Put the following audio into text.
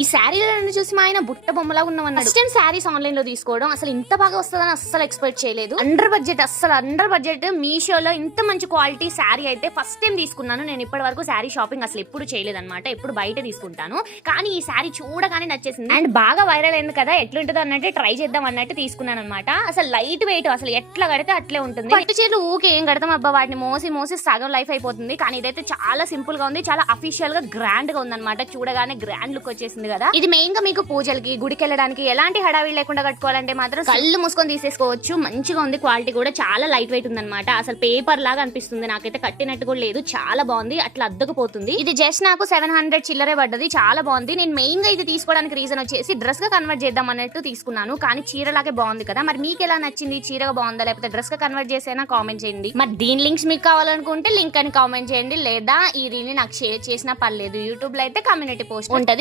ఈ శారీలను చూసి మా ఆయన బుట్ట బొమ్మలా ఉన్నామన్నాడు. ఫస్ట్ టైం శారీస్ ఆన్లైన్ లో తీసుకోవడం, అసలు ఇంత బాగా వస్తుందని అస్సలు ఎక్స్పెక్ట్ చేయలేదు. అండర్ బడ్జెట్ మీషోలో ఇంత మంచి క్వాలిటీ శారీ అయితే ఫస్ట్ టైం తీసుకున్నాను. నేను ఇప్పటి వరకు శారీ షాపింగ్ అసలు ఎప్పుడు చేయలేదన్నమాట, ఎప్పుడు బయట తీసుకుంటాను. కానీ ఈ శారీ చూడగానే నచ్చేసింది అండ్ బాగా వైరల్ అయింది కదా, ఎట్లుంటుందో అన్నట్టు ట్రై చేద్దాం అన్నట్టు తీసుకున్నాను అనమాట. అసలు లైట్ వెయిట్, అసలు ఎట్లా కడితే అట్లే ఉంటుంది. పట్టు చీరలు ఊకే ఏం కడతాం అబ్బా, వాటిని మోసి సగం లైఫ్ అయిపోతుంది. కానీ ఇదైతే చాలా సింపుల్ గా ఉంది, చాలా అఫీషియల్ గా గ్రాండ్ గా ఉందన్నమాట. చూడగానే గ్రాండ్ లుక్ వచ్చేసింది కదా. ఇది మెయిన్ గా మీకు పూజలకి, గుడికి వెళ్ళడానికి ఎలాంటి హడావిడి లేకుండా కట్టుకోవాలంటే మాత్రం కళ్ళు మూసుకొని తీసేసుకోవచ్చు. మంచిగా ఉంది, క్వాలిటీ కూడా చాలా లైట్ వెయిట్ ఉందన్నమాట. అసలు పేపర్ లాగా అనిపిస్తుంది, నాకైతే కట్టినట్టు కూడా లేదు, చాలా బాగుంది, అట్లా అద్దకపోతుంది. ఇది జస్ట్ నాకు 700 చిల్లరే పడ్డది, చాలా బాగుంది. నేను మెయిన్ గా ఇది తీసుకోవడానికి రీజన్ వచ్చేసి డ్రెస్ గా కన్వర్ట్ చేద్దాం అన్నట్టు తీసుకున్నాను. కానీ చీరలాగే బాగుంది కదా, మరి మీకు ఎలా నచ్చింది? చీరగా బాగుందా లేకపోతే డ్రెస్ గా కన్వర్ట్ చేసేనా కామెంట్ చేయండి. మరి దీని లింక్స్ మీకు కావాలనుకుంటే లింక్ అని కామెంట్ చేయండి, లేదా ఈ రీల్ నాకు షేర్ చేసినా పర్లేదు. యూట్యూబ్ లో అయితే కమ్యూనిటీ పోస్ట్ ఉంటది,